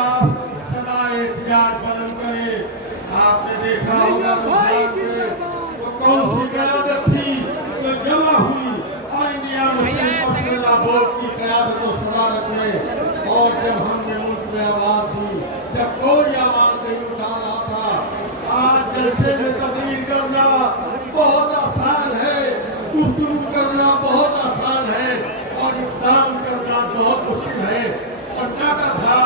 खिलाफ सदा एहतियात बुलंद करे। आपने देखा होगा वो कौन सी क़यादत थी जो जमा हुई और इंडिया मुस्लिम पर्सनल बोर्ड की क़यादत और सदारत में, और जब हमने मुल्क में आवाज़ दी, जब कोई आवाज़ नहीं उठा रहा था। आज जलसे में तकरीर करना बहुत आसान है, गुफ्तगू करना बहुत आसान है, और इक़दाम करना बहुत मुश्किल है। सन्ना का था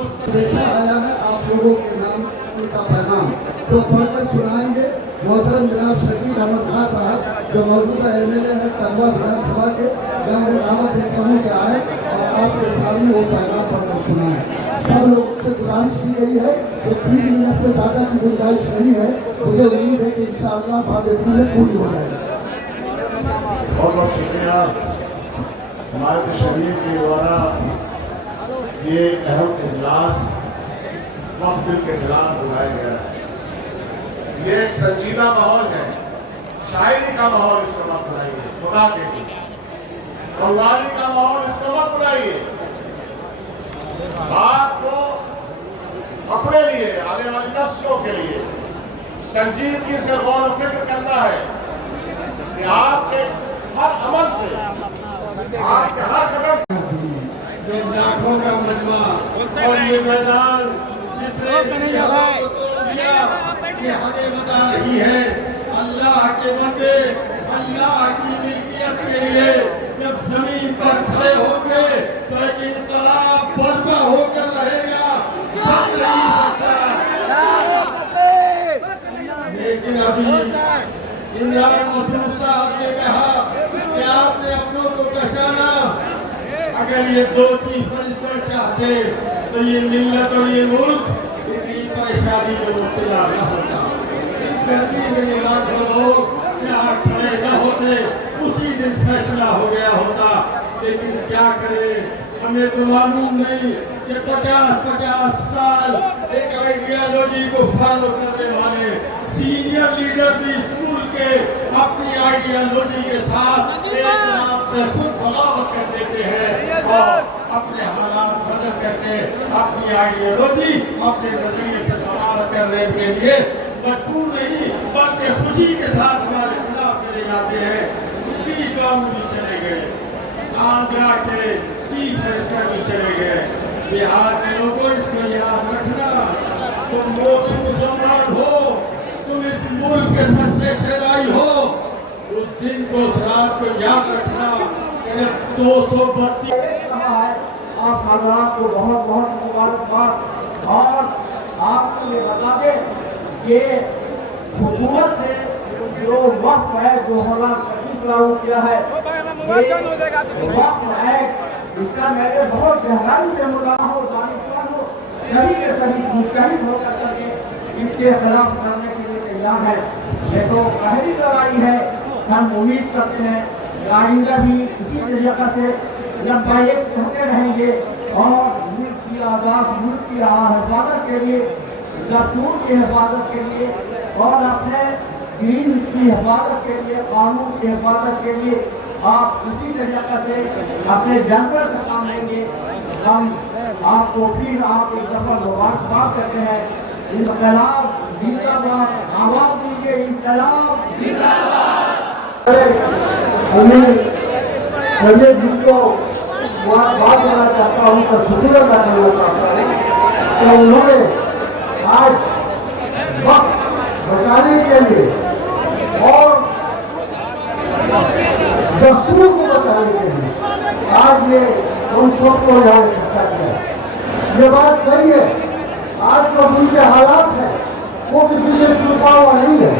उस देखा आया है आप लोगों के नाम उनका पैगाम तो पढ़कर सुनाएंगे मोहतरम जनाब शकील अहमद खान साहब, जो मौजूदा एमएलए है टंडवा विधानसभा के। मैं उन्हें दावत देता हूँ कि आए और आपके सामने वो पैगाम पढ़कर सुनाएं। सब लोगों से गुजारिश की गई है कि 3 मिनट से ज़्यादा की गुंजाइश नहीं है। मुझे उम्मीद है कि इंशाअल्लाह बातें पूरी हो जाएगी। बहुत बहुत शुक्रिया हमारे शरीफ के द्वारा ये अहम इजलास महफिल के खिलाफ बुलाया गया है। ये एक संजीदा माहौल है, शायरी का माहौल इसको मत बुलाइए, खुदा के लिए कव्वाली का माहौल इसको मत बुलाइए। आपको अपने लिए, आने वाली नस्लों के लिए संजीदगी से गौर और फिक्र करना है कि आपके हर अमल से, आपके हर कदम से जो लाखों का मजमा और ये मैदान जिसने ये हमें बता रही है अल्लाह के बंदे अल्लाह की मिल्कियत के लिए जब जमीन पर खड़े होंगे तो एक इनकलाब बर्पा होकर रहेगा, बच नहीं सकता। लेकिन अभी इमरान मसूद साहब ने कहा कि आपने अपनों को पहचाना। अगर ये 2 चीफ मिनिस्टर चाहते तो ये मिल्लत और ये मुल्क इतनी परेशानी में मुब्तला न होता। इस धरती में ये लाखों लोग यहाँ खड़े न होते, उसी दिन फैसला हो गया होता। लेकिन क्या करें, हमें तो मालूम नहीं कि 50-50 साल एक आइडियोलॉजी को फॉलो करने वाले सीनियर लीडर भी स्कूल के अपनी आइडियोलॉजी के साथ एक खुद बगावत कर देते हैं और अपने हालात बदल करके अपनी आइडियोलॉजी अपने नजरिए से बगावत करने के लिए मजबूर नहीं बल्कि खुशी के साथ हमारे खिलाफ चले जाते हैं। दिल्ली गाँव भी चले गए, आंध्रा के चीफ मिनिस्टर भी चले गए। बिहार के लोगों इसको याद रखना, तुम लोग मुसलमान हो, तुम इस मुल्क के सच्चे शहनाई हो। उस दिन को उस रात को याद रखना कि 232 आप हजरात को बहुत बहुत मुबारकबाद। और आपको ये बता दें कि हुकूमत ने जो वक्त है 2025 लागू किया है, वक्त है इसका मैंने बहुत गहराई से मुलाकात हो, दानिशमंद हो, सभी के सभी मुस्तैद होकर करके इसके खिलाफ करने के लिए तैयार है। ये तो पहली लड़ाई है, हम उम्मीद करते हैं आइंदा भी इसी तरीके से लंबाएक होते रहेंगे और मुल्क की आज़ाद, मुल्क की हिफाजत के लिए, दस्तूर की हिफाजत के लिए और अपने दीन की हिफाजत के लिए, कानून की हिफाजत के लिए आप इसी तरीके से अपने जानवर से काम लेंगे। हम आपको फिर आप एक दफा मुबारकबाद करते हैं। इनकलाब जिंदाबाद, आवाज दीजिए इनकलाब जिंदाबाद। मुझे जिनको बात करना चाहता हूँ तो शुक्रिया अदा करना चाहता हूँ तो उन्होंने आज वक्त बचाने के लिए और दस्तूर को बचाने के लिए आज ये उन सबको यहाँ इकट्ठा किया। ये बात सही है, आज जो उनके हालात है वो किसी से छुपा हुआ नहीं है।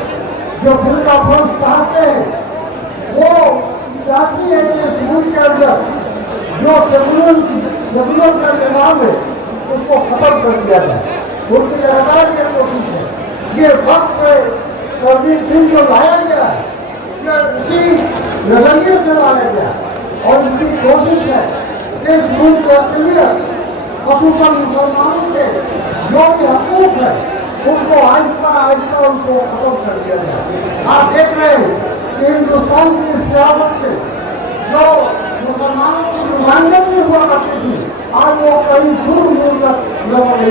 जो फुल्का फर्ज चाहते हैं वो चाहती है कि स्कूल के अंदर जो सेकुलर का निजाम है उसको खत्म कर दिया जाए, उनकी लगातार की कोशिश है। ये वक्त पे दिन जो लाया गया है ये उसी नजरिए से लाया गया और उनकी कोशिश है कि इस मुल्क के अकलियत खसूसन मुसलमानों के जो भी हकूक है उनको आहिस्ता आहिस्ता उनको खत्म कर दिया जाए। आप देख रहे हैं कि हिंदुस्तान की सियासत में जो मुसलमानों की नुमाइंदगी हुआ करती थी आज वो कई दूर दूर तक लोगों ने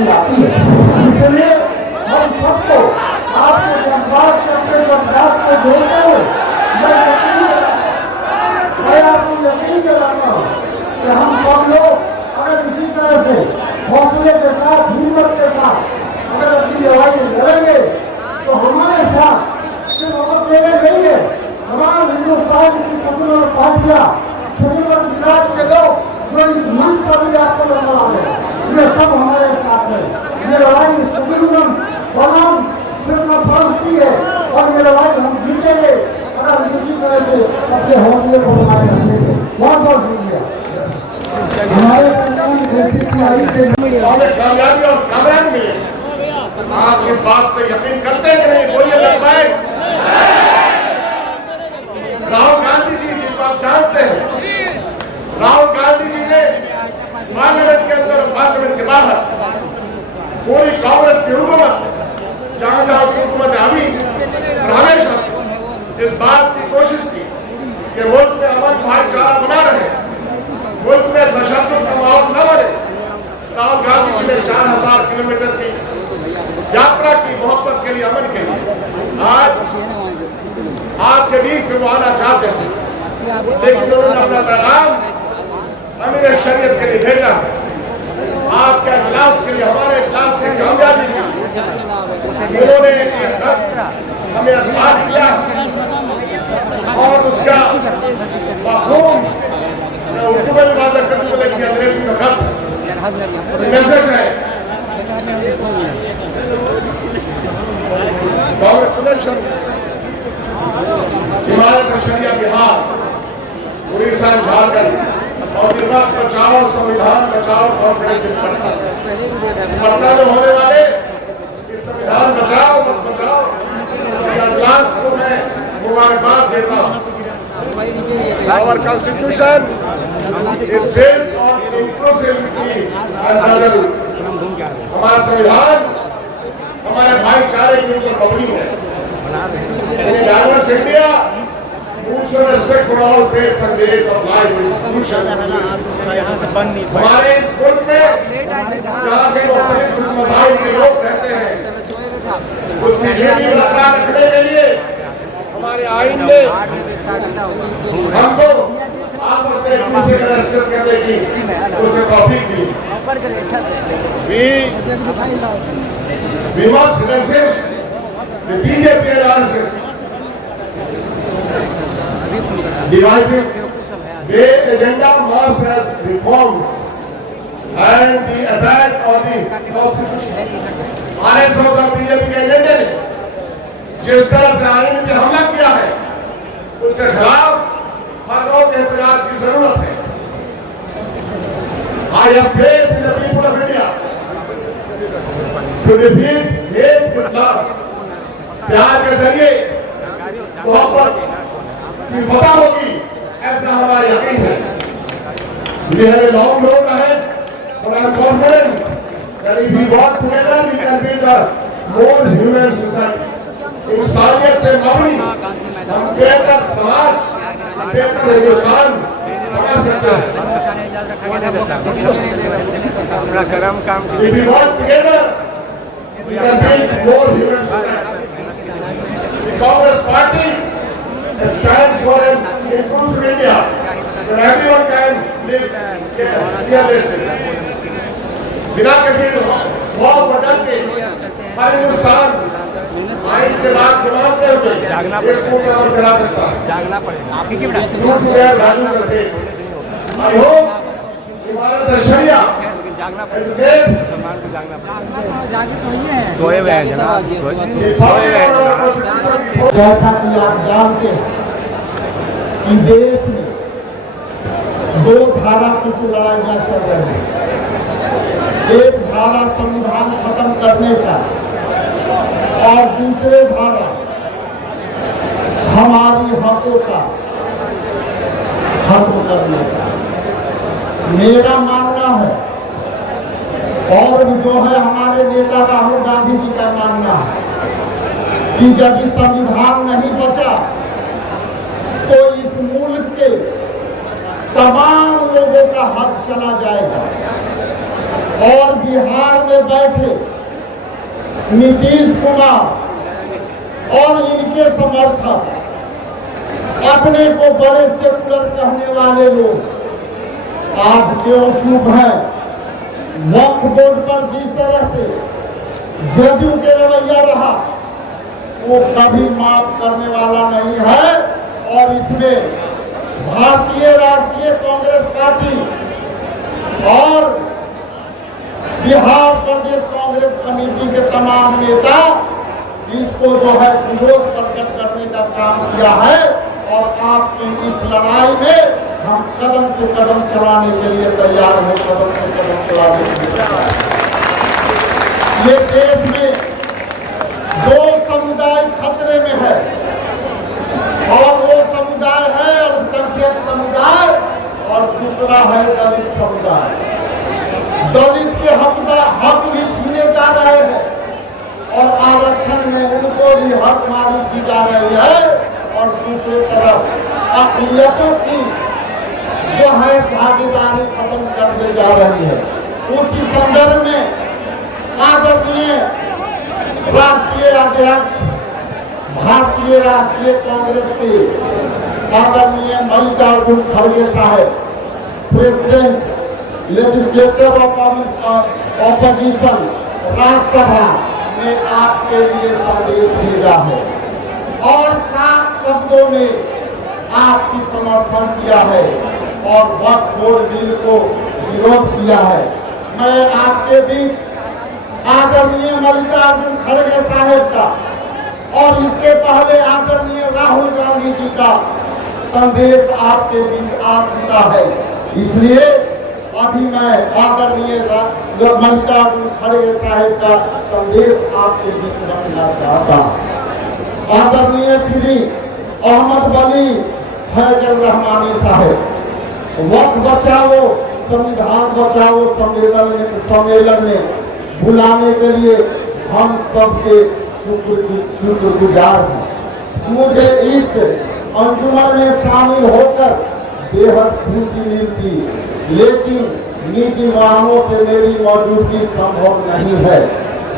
के साथ, हिम्मत के साथ अगर अपनी लड़ाई लड़ेंगे तो हमारे साथ सिर्फ वक्त देने नहीं है, तमाम हिंदुस्तान की सेकुलर पार्टियां, सेकुलर मिजाज के लोग जो इस मंच पर भी आपको नजर आ रहे हैं, ये सब हमारे साथ है। ये लड़ाई सेकुलरिज्म बनाम फिरका परस्ती है और ये लड़ाई हम जीतेंगे अगर इसी तरह से अपने हौसले को बनाए रखेंगे। बहुत बहुत शुक्रिया। हमारे कामयाबी और कामयाबी मिले। आप इस बात पे यकीन करते हैं कि नहीं? बोलिए लबैक। राहुल गांधी जी जिनको आप जानते हैं, राहुल गांधी जी ने पार्लियामेंट के अंदर और पार्लियामेंट के बाहर पूरी कांग्रेस की हुकूमत, जहां जहां उसकी हुकूमत आई, हमेशा इस बात की कोशिश की कि मुल्क में अमन भाईचारा बना रहे, मुल्क में तशद्दुद का माहौल न बने। राहुल गांधी जी ने 4000 किलोमीटर की यात्रा की मोहब्बत के लिए, अमन के लिए। आज आपके बीच में वो आना चाहते हैं, लेकिन उन्होंने अपना पैगाम अमीर शरीयत के लिए भेजा। आपके इजलास के लिए, हमारे इजलास की कामयाबी के लिए उन्होंने एक खत हमें अर्साल किया और उसका मफ़हूम उर्दू में भी वाज़ह कर दूं, लेकिन अंग्रेजी में खत मैसेज है। कांग्रेचुलेशन हिमालय शरिया बिहार, उड़ीसा, झारखंड और दिमाग बचाओ, संविधान बचाओ कॉन्फ्रेंस पटना में होने वाले इस संविधान बचाओ मत बचाओ इजलास को मैं मुबारकबाद देता हूँ। Our Constitution is built on inclusivity and brotherhood. हमारा संविधान हमारे भाईचारे के ऊपर मबनी है। India mutual respect for all faiths and ways of life is crucial. हमारे इस मुल्क में जहाँ पे मज़ाहिब के लोग रहते हैं, उसकी यूनिटी बरकरार रखने के लिए हमारे आईन में हमको आपस में एक दूसरे का रेस्पेक्ट करने की उसे तौफीक दी। We must resist the BJP and RSS divisive. Their agenda must has reforms and the attack on the constitution. RSS और BJP के एजेंडे ने जिस तरह से आईन पे हमला किया है, उसके खिलाफ हर रोज एहतियात की जरूरत है। I have faith in the people of India to defeat hate with love. प्यार के जरिए मोहब्बत की फतह होगी, ऐसा हमारा यकीन है। We have a long road ahead, but I am confident that if we work together, we can build a more human society. इंसानियत पे मबनी हम बेहतर समाज, बेहतर हिंदुस्तान बना सकते हैं। If we work together, we can build more human society. The Congress Party stands for an inclusive India where everyone can live fearlessly. बिना किसी खौफ और डर के हर हिंदुस्तान आइन के बाद मानते हुए देश को काम चला सकता है। जागना पड़ेगा। आप ही के लागू करते आई होप हिमालय शरिया जागना पड़ेगा। सम्मान को जागना पड़ेगा। सोए हुए हैं जनाब, सोए हुए हैं। जैसा कि आप जानते हैं कि देश में 2 धारा कुछ लड़ाइयाँ चल रही हैं। एक धारा संविधान खत्म करने का और दूसरे धारा हमारी हकों का खत्म करने का। मेरा मानना है और जो है हमारे नेता राहुल गांधी जी का मानना है कि जब ये संविधान नहीं बचा तो इस मुल्क के तमाम लोगों का हक चला जाएगा। और बिहार में बैठे नीतीश कुमार और इनके समर्थक, अपने को बड़े सेकुलर कहने वाले लोग आज क्यों चुप हैं? वक्फ बोर्ड पर जिस तरह से जदयू के रवैया रहा वो कभी माफ करने वाला नहीं है। और इसमें भारतीय राष्ट्रीय कांग्रेस पार्टी और बिहार प्रदेश कांग्रेस कमेटी के तमाम नेता इसको जो है विरोध प्रकट करने का काम किया है। और आपकी इस लड़ाई में हम कदम से कदम चलाने के लिए तैयार हैं, कदम से कदम चलाने के लिए तैयार हैं। ये देश में दो समुदाय खतरे में है और वो समुदाय है अल्पसंख्यक समुदाय और दूसरा है दलित समुदाय। दलित के हक भी छीने जा रहे हैं और आरक्षण में उनको भी हक मारी की जा रही है। और दूसरी तरफ अक़लियतों की जो है भागीदारी खत्म कर दी जा रही है। उसी संदर्भ में आदरणीय राष्ट्रीय अध्यक्ष भारतीय राष्ट्रीय कांग्रेस के आदरणीय मल्लिकार्जुन खड़गे साहब, प्रेसिडेंट लेजिस्लेटिव ऑपोजिशन राज्यसभा ने आपके लिए संदेश भेजा है और साफ शब्दों में आपकी समर्थन किया है और वक्फ बोर्ड बिल को विरोध किया है। मैं आपके बीच आदरणीय मल्लिकार्जुन खड़गे साहब का और इसके पहले आदरणीय राहुल गांधी जी का संदेश आपके बीच आ चुका है। इसलिए अभी मैं आदरणीय मल्लिकार्जुन खड़गे साहब का संदेश आपके बीच रखना चाहता हूँ। आदरणीय श्री अहमद वली फैजल रहमानी साहब, वक्फ बचाओ संविधान बचाओ सम्मेलन में बुलाने के लिए हम सबके शुक्रगुजार हैं। मुझे इस अंजुमन में शामिल होकर बेहद खुशी मिलती, लेकिन निजी वाहनों से मेरी मौजूदगी संभव नहीं है।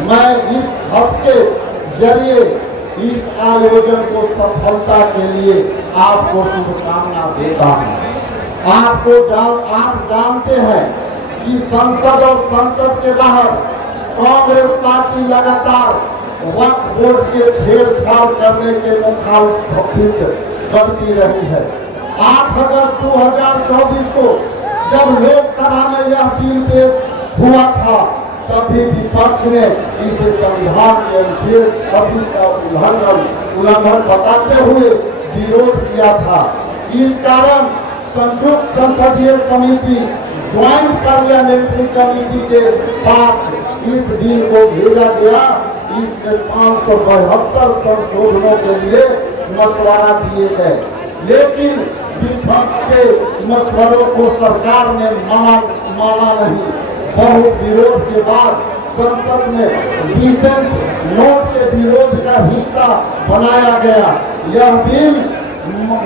मैं इस हफ्ते जरिए इस आयोजन को सफलता के लिए आपको शुभकामना देता हूँ। आप जानते हैं कि संसद और संसद के बाहर कांग्रेस पार्टी लगातार वक्फ बोर्ड के छेड़छाड़ करने के मुखाबिक करती रही है। 8 अगस्त 2024 को जब लोकसभा में यह बिल पेश हुआ था तभी विपक्ष ने इसे संविधान के अनुच्छेद 26 का उल्लंघन बताते हुए विरोध किया था। इस कारण संयुक्त संसदीय समिति ज्वाइंट पार्लियामेंट्री कमेटी के पास इस बिल को भेजा गया। इसमें 572 संशोधनों के लिए मशवरा दिए गए, लेकिन विपक्ष के मशवरों को सरकार ने माना नहीं। बहुत विरोध के बाद संसद में डिसेंट नोट के विरोध का हिस्सा बनाया गया। यह बिल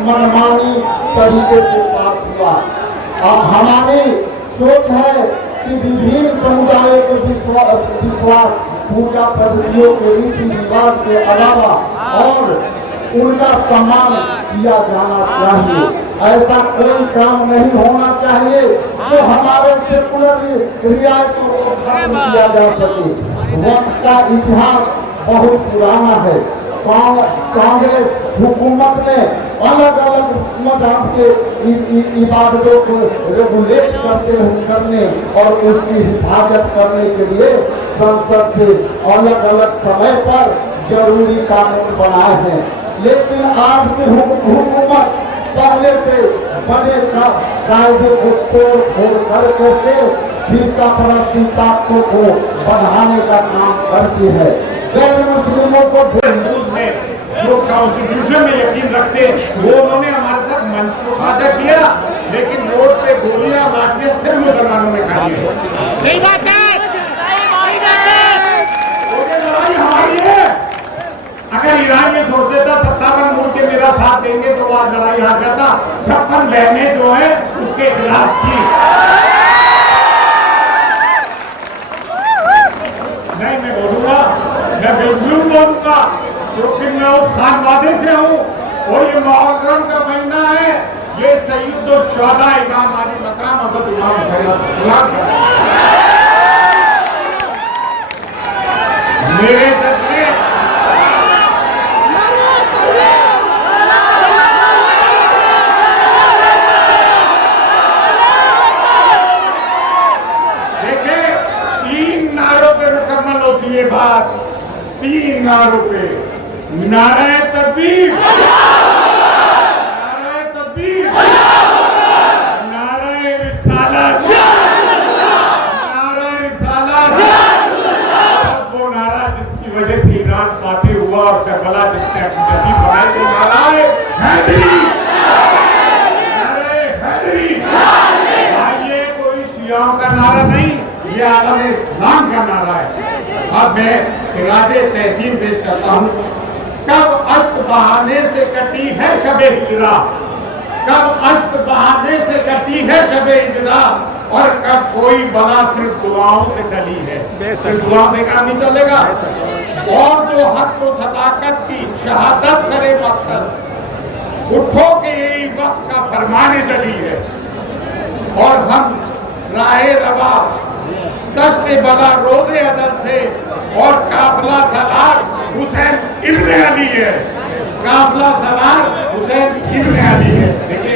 मनमानी तरीके से पास हुआ। हमारी सोच है कि विभिन्न समुदायों के विश्वास पूजा पद्धतियों के रीति रिवाज के अलावा और उनका सम्मान किया जाना चाहिए। ऐसा कोई काम नहीं होना चाहिए जो हमारे सेकुलर रियायतों को खत्म किया जा सके। वक्त का इतिहास बहुत पुराना है। कांग्रेस हुकूमत ने अलग अलग मजहब के इबादतों को रेगुलेट करने और उसकी हिफाजत करने के लिए संसद से अलग अलग समय पर जरूरी कानून बनाए हैं। लेकिन आज की हुकूमत पहले से बने कायदे को तोड़ फोड़ करके फिरका परस्ती ताकतों को बढ़ाने का काम करती है। गैर मुस्लिमों को जो कॉन्स्टिट्यूशन में यकीन रखते वो उन्होंने हमारे साथ मंच को साझा किया, लेकिन रोड पे गोलियां लाठियां सिर्फ मुसलमानों ने खा ली। सही बात है, लड़ाई हमारी है। अगर ईरान ये सोच देता 57 मुल्क के मेरा साथ देंगे तो आज लड़ाई हार जाता। 56 बहनें जो है उसके खिलाफ थी। नहीं, मैं बोलूंगा, मैं बिल्कुल बोलूंगा, क्योंकि मैं उस खानवादे से हूँ और ये मुहर्रम का महीना है। ये सैयद शुहदा इमाम अली मकाम हज़रत इमाम हुसैन के बाद 3 नारों पे नारे तकबीर, नारे तकबीर, नारे रिसालत, नारे रिसालत, वो नारा जिसकी वजह से ईरान फातेह हुआ और करबला जिसने अपनी नदी बनाई, वो नारा है हैदरी, नारे हैदरी। ये कोई शियाओं का नारा नहीं, ये आलम इस्लाम का नारा है। अब मैं राजे तहसीन पेश करता हूँ। कब अश्क बहाने से कटी है शबे हिजरा, कब अश्क बहाने से कटी है शबे हिजरा, और कब कोई बला सिर्फ दुआओं से टली है। सिर्फ दुआओं से काम नहीं चलेगा। और जो हक को सदाकत की शहादत करे मकसद, उठो के यही वक्त का फरमाने चली है। और हम राहे रवा दस्ते बला रोजे अदल से, और काफिला सलार हुसैन इब्ने अली है, काफिला सलार हुसैन इब्ने अली है। देखिए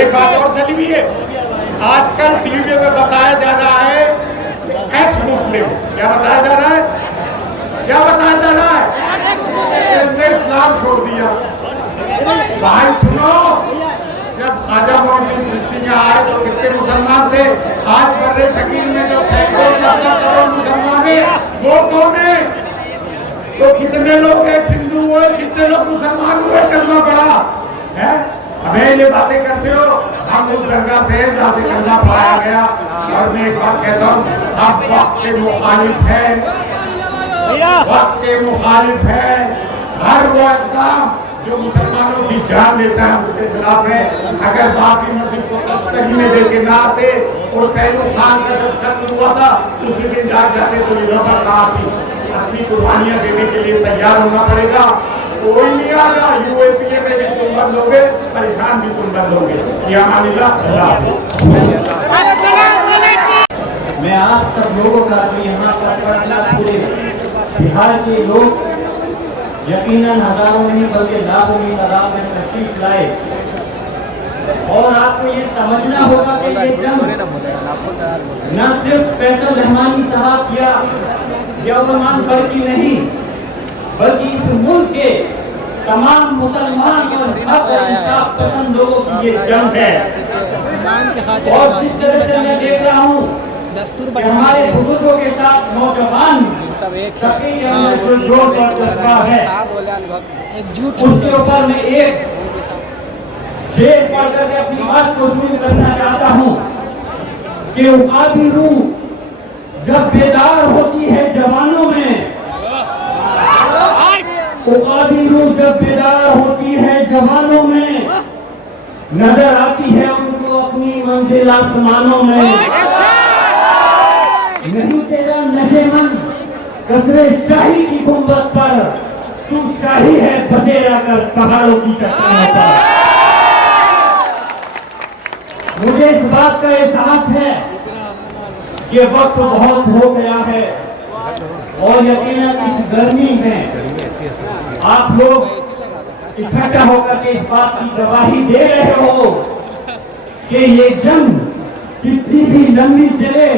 एक बात और चली हुई है, आजकल टीवी में बताया जा रहा है एक्स मुस्लिम, क्या बताया जा रहा है, क्या बताया जा रहा है, इसने इस्लाम छोड़ दिया। भाई सुनो, जब ख्वाजा मोइनुद्दीन चिश्ती आए तो कितने मुसलमान थे? आज बर्रे सगीर में जो सैकड़ों करोड़ मुसलमान है, वो कौन है? तो कितने लोग एक हिंदू हुए, कितने लोग मुसलमान हुए, कलमा पड़ा है। हमें ये बातें करते हो, हम उस दरगाह से जहाँ से कलमा पढ़ाया गया। और मैं एक बात कहता हूँ, हम वक्त के मुखालिफ है, वक्त के मुखालिफ है। हर वो इक़दाम जो मुसलमानों की जान देता है उसके खिलाफ है। अगर बाबरी मस्जिद को तस्करी में देके ना आते और पहलू खान का जब खत्म हुआ था उसी दिन जाते तो ये रबर कहा थी अपनी कुर्बानियां देने के लिए तैयार होना पड़ेगा। कोई नहीं आएगा, यूएपीए में भी तुम बंद होगे, परेशान भी तुम बंद होगे। मैं आप सब लोगों का जो यहाँ पर पूरे बिहार के लोग यकीनन हजारों नहीं बल्कि लाखों की तादाद में तशरीफ लाए। और आपको ये समझना होगा कि ये जंग न सिर्फ फैसल रहमानी साहब या उस्मान बल्कि नहीं, बल्कि इस मुल्क के तमाम मुसलमान और हक और इंसाफ पसंद लोगों की ये जंग है। और जिस तरह से मैं देख रहा हूँ हमारे बुजुर्गों के साथ नौजवान सबके अंदर जो जोश और जज्बा है, उसके ऊपर मैं एक शेर पढ़ करके अपनी बात को शुरू करना चाहता हूँ कि उकाबी रूह जब बेदार होती है जवानों में, उकाबी रूह जब बेदार होती है जवानों में, नजर आती है उनको अपनी मंजिल आसमानों में। नहीं तेरा नशेमन कसरे शाही की गुंबद पर, तू शाही है बसेरा कर पहाड़ों की चट्टानों पर। मुझे इस बात का एहसास है कि वक्त बहुत हो गया है और यकीनन इस गर्मी में आप लोग इकट्ठा होकर के इस बात की गवाही दे रहे हो कि ये जंग कितनी भी लंबी चले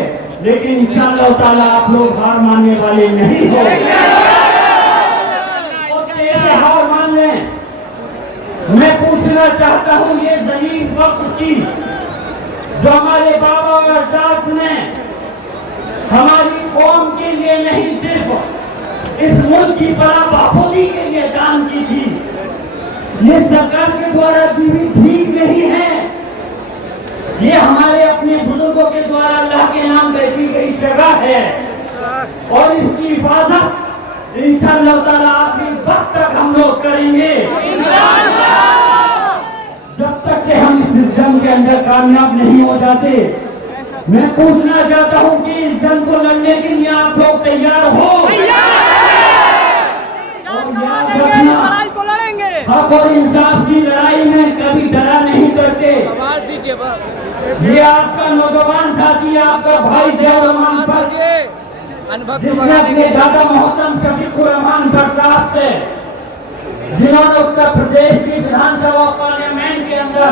लेकिन इंशाअल्लाह ताला आप लोग हार मानने वाले नहीं हो। कैसे हार मान लें? मैं पूछना चाहता हूँ, ये जमीन वक्त की जो हमारे बाबा और अजदाद ने हमारी कौम के लिए नहीं सिर्फ इस मुल्क की फलाह बहबूदी के लिए दान की थी, ये सरकार के द्वारा दी हुई भीख नहीं है, ये हमारे अपने बुजुर्गों के द्वारा अल्लाह के नाम पे दी गई जगह है। और इसकी हिफाजत इंशाअल्लाह ताला आखिरी वक्त तक हम लोग करेंगे, जब तक कि हम इस जंग के अंदर कामयाब नहीं हो जाते। मैं पूछना चाहता हूँ कि इस जंग को लड़ने के लिए आप लोग तैयार हो? हक और इंसाफ की लड़ाई में कभी डरा नहीं करते। ये आपका नौजवान साथी, आपका भाई रहमान पर, जिसने अपने दादा मोहतरम शफीकुर रहमान भट्ट साहब से, जिन्होंने उत्तर प्रदेश की विधानसभा पार्लियामेंट के अंदर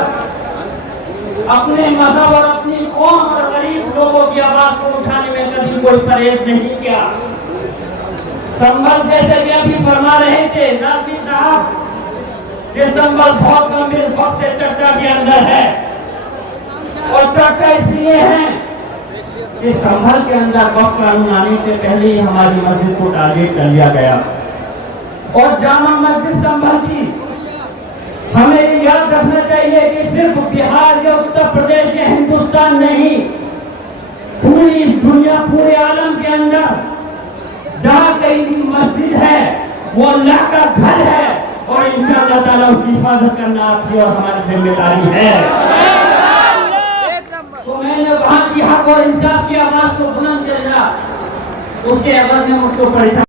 अपने मजहब और अपनी कौम और गरीब लोगों की आवाज को उठाने में कभी कोई परहेज नहीं किया। संबल जैसे कि अभी फरमा रहे थे नाज़मी साहब, ये संबल बहुत गंभीर वक्त से चर्चा के अंदर है और चर्चा इसलिए है कि संभल के अंदर वक्त कानून आने से पहले ही हमारी मस्जिद को टारगेट कर लिया गया और जामा मस्जिद संभल की हमें ये याद रखना चाहिए कि सिर्फ बिहार या उत्तर प्रदेश या हिंदुस्तान नहीं, पूरी इस दुनिया पूरे आलम के अंदर जहाँ कहीं भी मस्जिद है वो अल्लाह का घर है और इंशाअल्लाह ताला उसकी हिफाजत करना आपकी और हमारी जिम्मेदारी है। तो मैंने वहां की हक और इंसाफ की आवाज को बुलंद करना, उसके अवध में मुझको परेशान